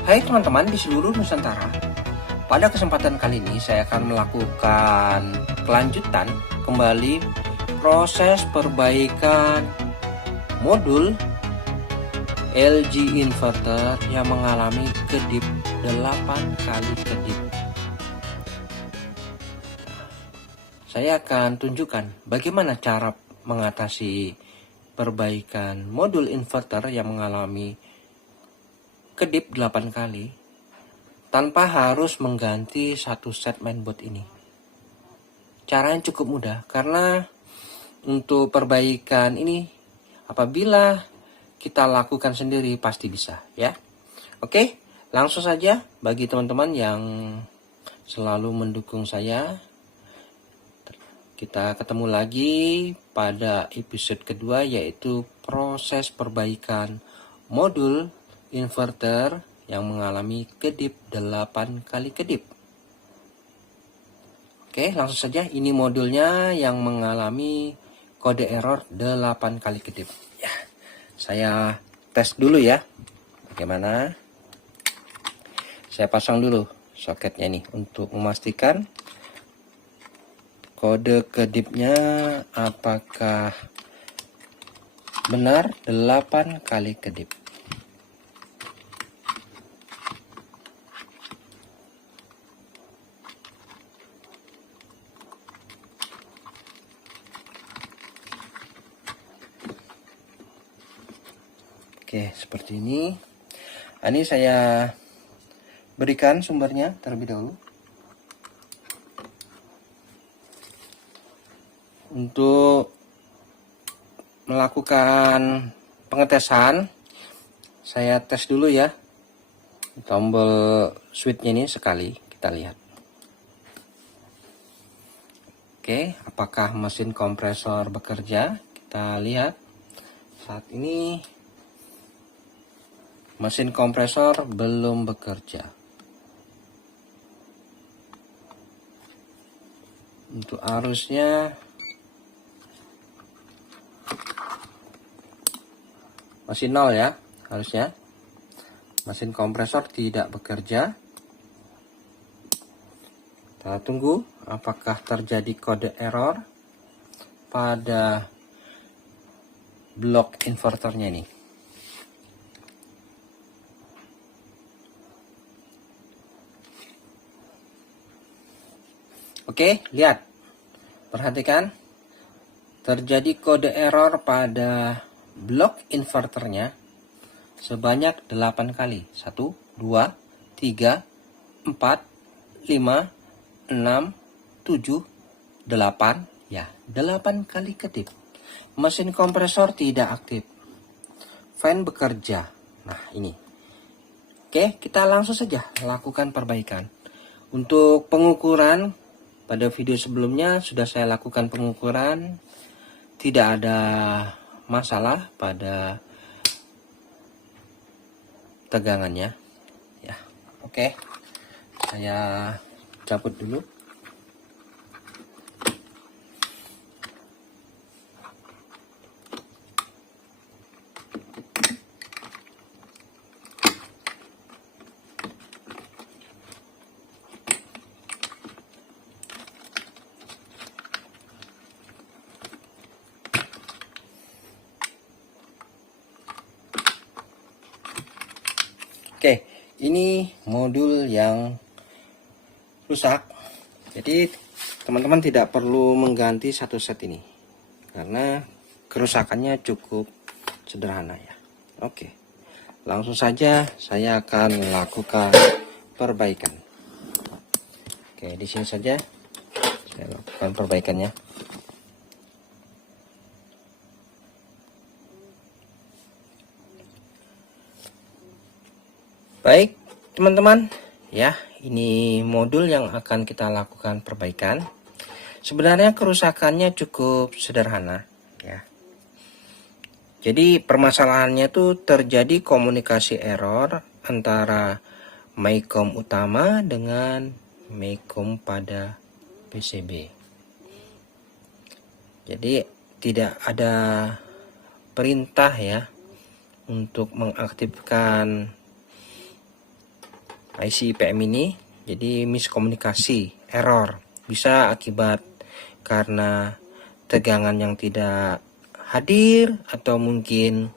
Hai teman-teman di seluruh Nusantara. Pada kesempatan kali ini saya akan melakukan kelanjutan kembali proses perbaikan modul LG inverter yang mengalami kedip 8 kali kedip. Saya akan tunjukkan bagaimana cara mengatasi perbaikan modul inverter yang mengalami kedip 8 kali tanpa harus mengganti satu set mainboard ini. Caranya cukup mudah karena untuk perbaikan ini apabila kita lakukan sendiri pasti bisa ya. Oke, langsung saja bagi teman-teman yang selalu mendukung saya. Kita ketemu lagi pada episode kedua, yaitu proses perbaikan modul inverter yang mengalami kedip 8 kali kedip. Oke, langsung saja. Ini modulnya yang mengalami kode error 8 kali kedip. Ya, saya tes dulu ya. Bagaimana? Saya pasang dulu soketnya nih untuk memastikan kode kedipnya apakah benar 8 kali kedip. Oke, seperti ini. Ini saya berikan sumbernya terlebih dahulu. Untuk melakukan pengetesan, saya tes dulu ya. Tombol switchnya ini sekali, kita lihat. Oke, apakah mesin kompresor bekerja? Kita lihat. Saat ini mesin kompresor belum bekerja. Untuk arusnya masih 0 ya, harusnya. Mesin kompresor tidak bekerja. Kita tunggu apakah terjadi kode error pada blok inverternya ini. Oke, lihat. Perhatikan. Terjadi kode error pada blok inverternya sebanyak 8 kali. 1, 2, 3, 4, 5, 6, 7, 8. Ya, 8 kali kedip. Mesin kompresor tidak aktif. Fan bekerja. Nah, ini. Oke, kita langsung saja lakukan perbaikan. Untuk pengukuran, pada video sebelumnya sudah saya lakukan pengukuran, tidak ada masalah pada tegangannya. Ya, oke. Saya cabut dulu. Oke, ini modul yang rusak. Jadi teman-teman tidak perlu mengganti satu set ini karena kerusakannya cukup sederhana ya. Oke, langsung saja saya akan lakukan perbaikan. Oke, di sini saja saya lakukan perbaikannya. Baik teman-teman ya, ini modul yang akan kita lakukan perbaikan. Sebenarnya kerusakannya cukup sederhana ya. Jadi permasalahannya itu terjadi komunikasi error antara MICOM utama dengan MICOM pada PCB. Jadi tidak ada perintah ya untuk mengaktifkan IC PM ini. Jadi miskomunikasi, error. Bisa akibat karena tegangan yang tidak hadir, atau mungkin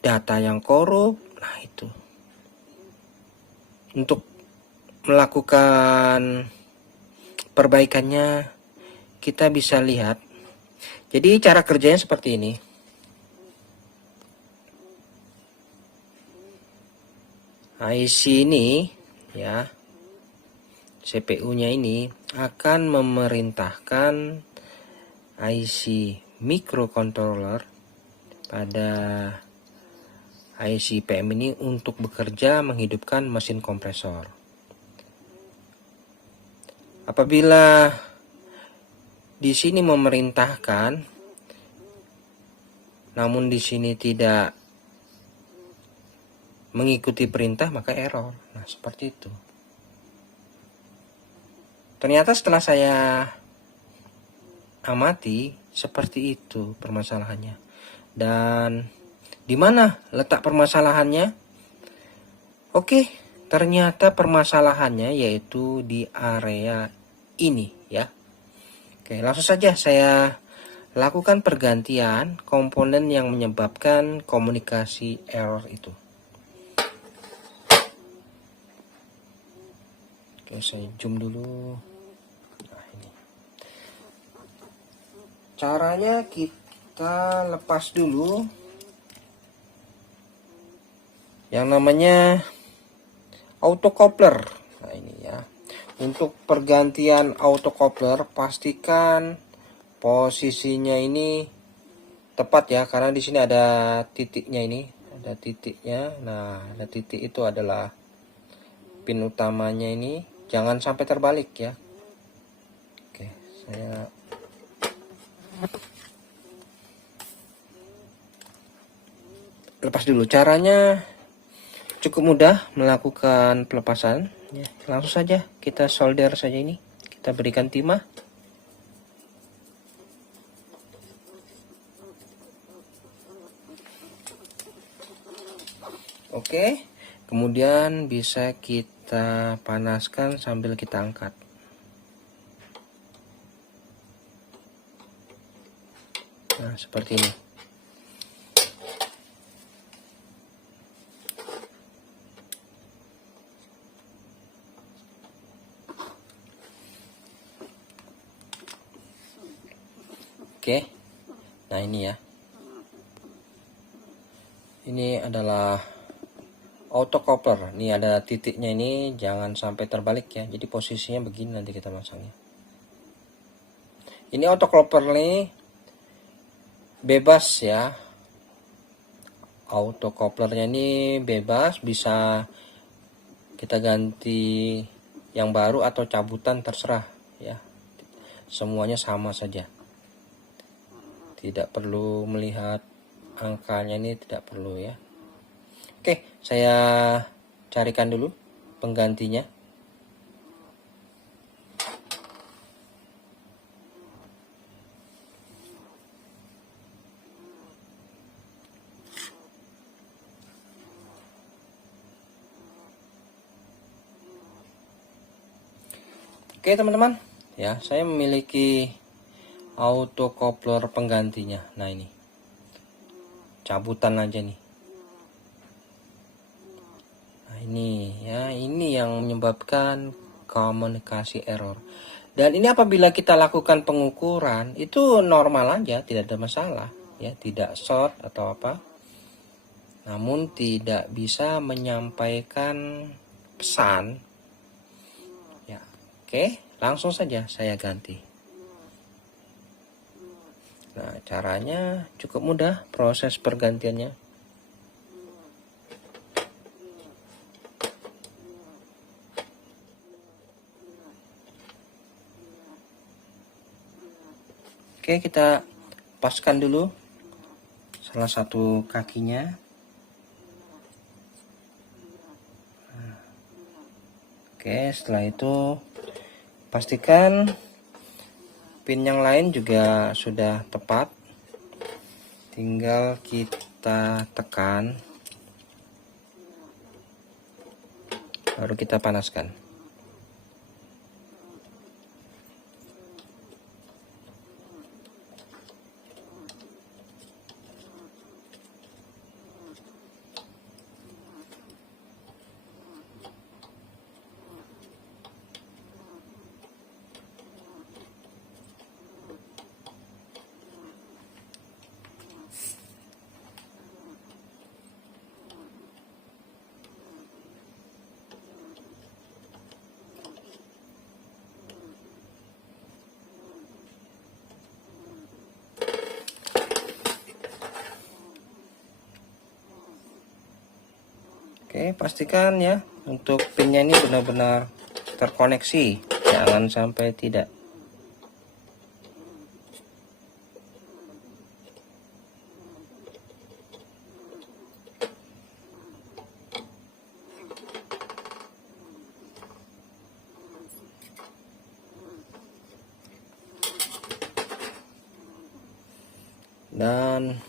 data yang korup. Nah, itu. Untuk melakukan perbaikannya, kita bisa lihat. Jadi cara kerjanya seperti ini. IC ini ya, CPU-nya ini akan memerintahkan IC microcontroller pada IC PM ini untuk bekerja menghidupkan mesin kompresor. Apabila di sini memerintahkan, namun di sini tidak mengikuti perintah, maka error. Nah, seperti itu. Ternyata setelah saya amati, seperti itu permasalahannya. Dan di mana letak permasalahannya? Oke, ternyata permasalahannya yaitu di area ini ya. Oke, langsung saja saya lakukan pergantian komponen yang menyebabkan komunikasi error itu. Oke, saya zoom dulu. Nah, ini. Caranya kita lepas dulu yang namanya autocoupler. Nah, ini ya. Untuk pergantian autocoupler, pastikan posisinya ini tepat ya, karena di sini ada titiknya ini, ada titiknya. Nah, ada titik itu adalah pin utamanya ini. Jangan sampai terbalik ya. Oke, saya lepas dulu. Caranya cukup mudah melakukan pelepasan ya. Langsung saja kita solder saja ini. Kita berikan timah. Oke, kemudian bisa kita panaskan sambil kita angkat. Nah, seperti ini. Oke. Nah, ini ya. Ini adalah autocoupler. Ini ada titiknya ini, jangan sampai terbalik ya. Jadi posisinya begini nanti kita masangnya. Ini autocoupler nih bebas ya. Autocouplernya ini bebas, bisa kita ganti yang baru atau cabutan, terserah ya. Semuanya sama saja. Tidak perlu melihat angkanya, ini tidak perlu ya. Oke, saya carikan dulu penggantinya. Oke teman-teman, ya saya memiliki autocoupler penggantinya. Nah, ini cabutan aja nih. Nah, ini ya, ini yang menyebabkan komunikasi error. Dan ini apabila kita lakukan pengukuran itu normal aja, tidak ada masalah ya, tidak short atau apa. Namun tidak bisa menyampaikan pesan. Ya, oke, langsung saja saya ganti. Nah, caranya cukup mudah proses pergantiannya. Oke, kita paskan dulu salah satu kakinya. Oke, setelah itu pastikan pin yang lain juga sudah tepat. Tinggal kita tekan. baru kita panaskan. Oke, pastikan ya untuk pinnya ini benar-benar terkoneksi, jangan sampai tidak. Dan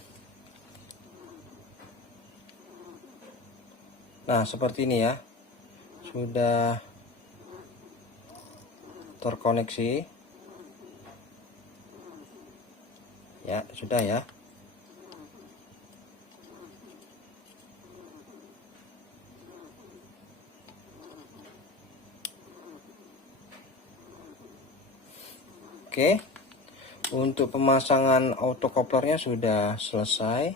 nah, seperti ini ya, sudah terkoneksi ya, sudah ya. Oke, untuk pemasangan autocouplernya sudah selesai.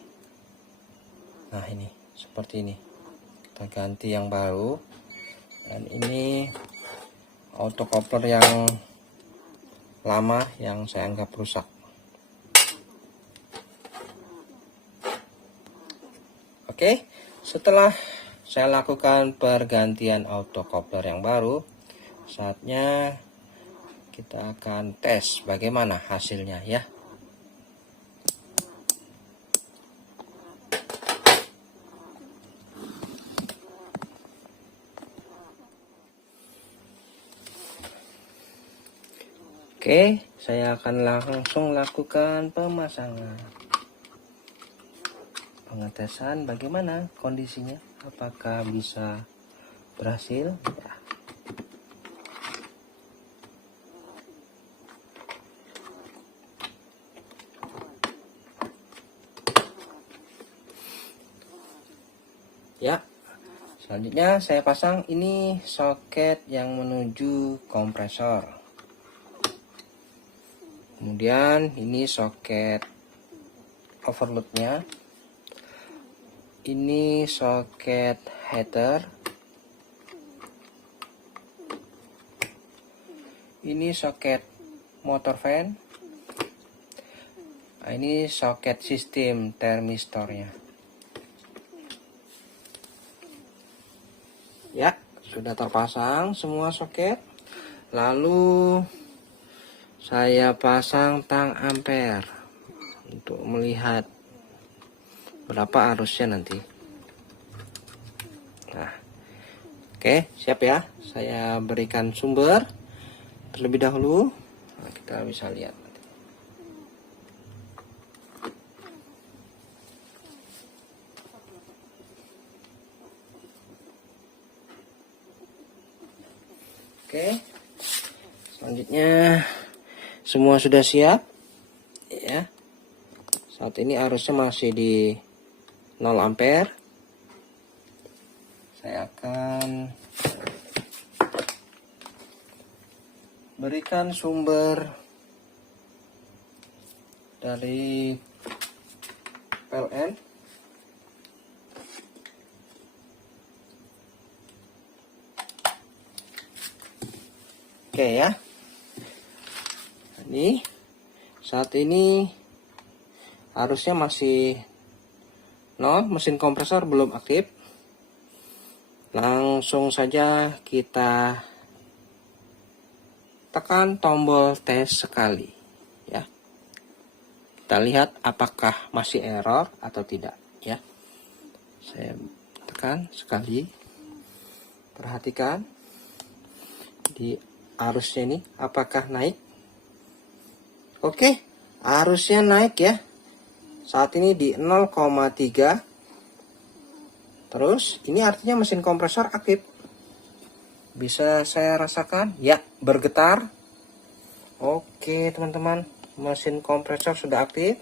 Nah, ini seperti ini, kita ganti yang baru. Dan ini autocoupler yang lama yang saya anggap rusak. Oke, setelah saya lakukan pergantian autocoupler yang baru, saatnya kita akan tes bagaimana hasilnya ya. Oke, saya akan langsung lakukan pemasangan. Pengetesan bagaimana kondisinya, apakah bisa berhasil ya. Ya, selanjutnya saya pasang ini soket yang menuju kompresor. Kemudian ini soket overloadnya. Ini soket heater. Ini soket motor fan. Nah, ini soket sistem termistornya. Ya, sudah terpasang semua soket. Lalu saya pasang tang ampere untuk melihat berapa arusnya nanti. Nah, oke, siap ya. Saya berikan sumber terlebih dahulu. Nah, kita bisa lihat. Oke, selanjutnya semua sudah siap ya. Saat ini arusnya masih di 0 ampere. Saya akan berikan sumber dari PLN. Oke ya. Ini saat ini arusnya masih 0, mesin kompresor belum aktif. Langsung saja kita tekan tombol tes sekali ya. Kita lihat apakah masih error atau tidak ya. Saya tekan sekali. Perhatikan di arusnya ini apakah naik. Oke, arusnya naik ya. Saat ini di 0,3. Terus ini artinya mesin kompresor aktif. Bisa saya rasakan? Ya, bergetar. Oke, teman-teman. Mesin kompresor sudah aktif.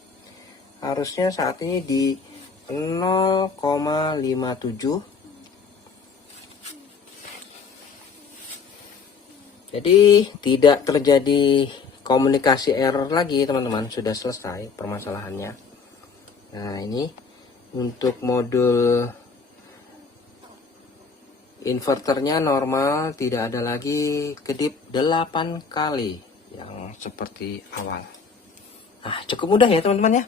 Harusnya saat ini di 0,57. Jadi tidak terjadi komunikasi error lagi, teman-teman. Sudah selesai permasalahannya. Nah, ini untuk modul inverternya normal, tidak ada lagi kedip 8 kali yang seperti awal. Nah, cukup mudah ya, teman-teman ya.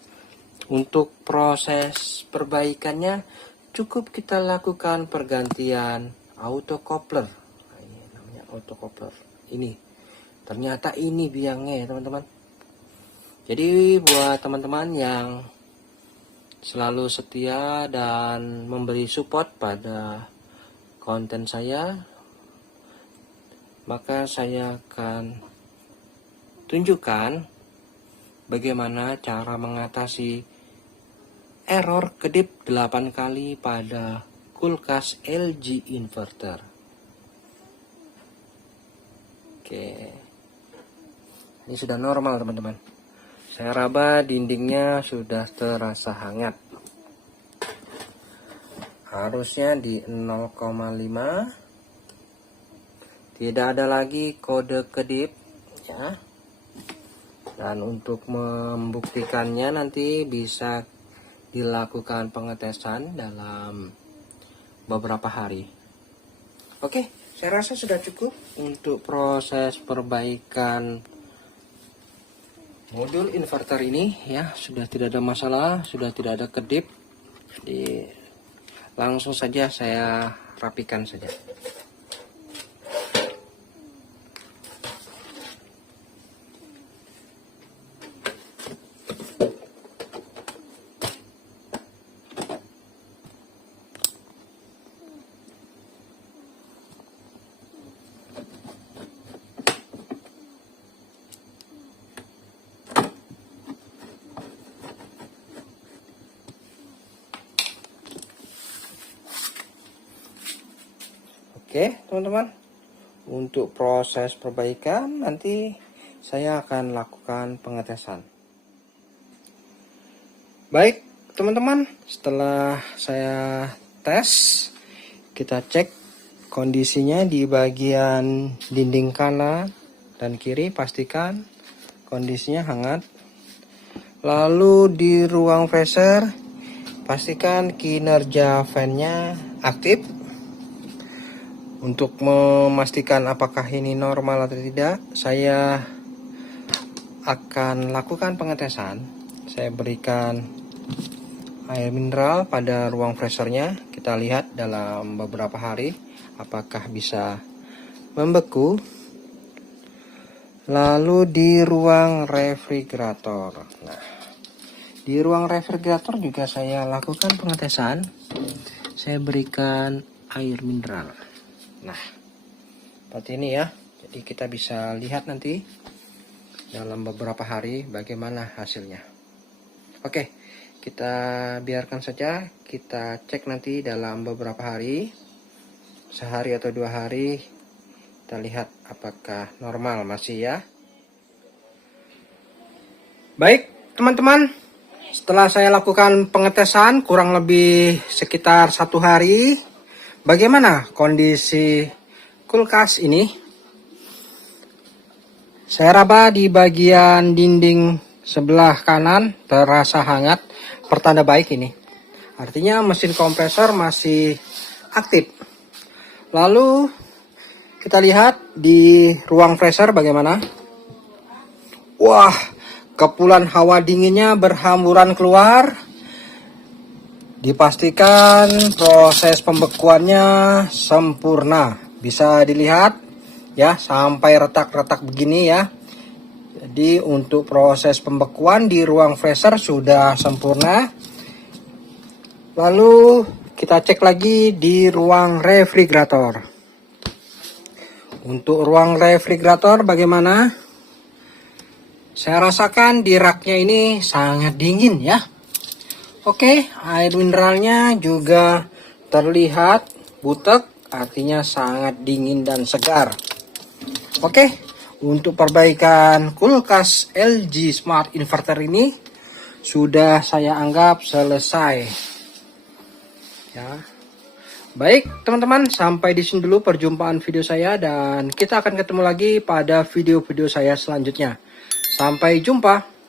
Untuk proses perbaikannya cukup kita lakukan pergantian autocoupler. Nah, ini namanya autocoupler. Ini ternyata ini biangnya ya, teman-teman. Jadi buat teman-teman yang selalu setia dan memberi support pada konten saya, maka saya akan tunjukkan bagaimana cara mengatasi error kedip 8 kali pada kulkas LG inverter. Oke, ini sudah normal, teman-teman. Saya raba dindingnya sudah terasa hangat. Harusnya di 0,5. Tidak ada lagi kode kedip ya. Dan untuk membuktikannya nanti bisa dilakukan pengetesan dalam beberapa hari. Oke, saya rasa sudah cukup untuk proses perbaikan modul inverter ini ya. Sudah tidak ada masalah, sudah tidak ada kedip. Jadi langsung saja saya rapikan saja. Oke, teman-teman. Untuk proses perbaikan nanti saya akan lakukan pengetesan. Baik, teman-teman. Setelah saya tes, kita cek kondisinya di bagian dinding kanan dan kiri. Pastikan kondisinya hangat. Lalu di ruang freezer, pastikan kinerja fan-nya aktif. Untuk memastikan apakah ini normal atau tidak, saya akan lakukan pengetesan. Saya berikan air mineral pada ruang freezernya. Kita lihat dalam beberapa hari apakah bisa membeku. Lalu di ruang refrigerator. Nah, di ruang refrigerator juga saya lakukan pengetesan. Saya berikan air mineral. Nah, seperti ini ya. Jadi kita bisa lihat nanti dalam beberapa hari bagaimana hasilnya. Oke, kita biarkan saja. Kita cek nanti dalam beberapa hari, sehari atau 2 hari. Kita lihat apakah normal masih ya. Baik, teman-teman. Setelah saya lakukan pengetesan kurang lebih sekitar 1 hari. Bagaimana kondisi kulkas ini? Saya raba di bagian dinding sebelah kanan terasa hangat, pertanda baik ini. Artinya mesin kompresor masih aktif. Lalu kita lihat di ruang freezer bagaimana. Wah, kepulan hawa dinginnya berhamburan keluar. Dipastikan proses pembekuannya sempurna. Bisa dilihat ya, sampai retak-retak begini ya. Jadi untuk proses pembekuan di ruang freezer sudah sempurna. Lalu kita cek lagi di ruang refrigerator. Untuk ruang refrigerator bagaimana? Saya rasakan di raknya ini sangat dingin ya. Oke, air mineralnya juga terlihat butek artinya sangat dingin dan segar. Oke, untuk perbaikan kulkas LG Smart Inverter ini sudah saya anggap selesai. Ya. Baik teman-teman, sampai di sini dulu perjumpaan video saya dan kita akan ketemu lagi pada video-video saya selanjutnya. Sampai jumpa.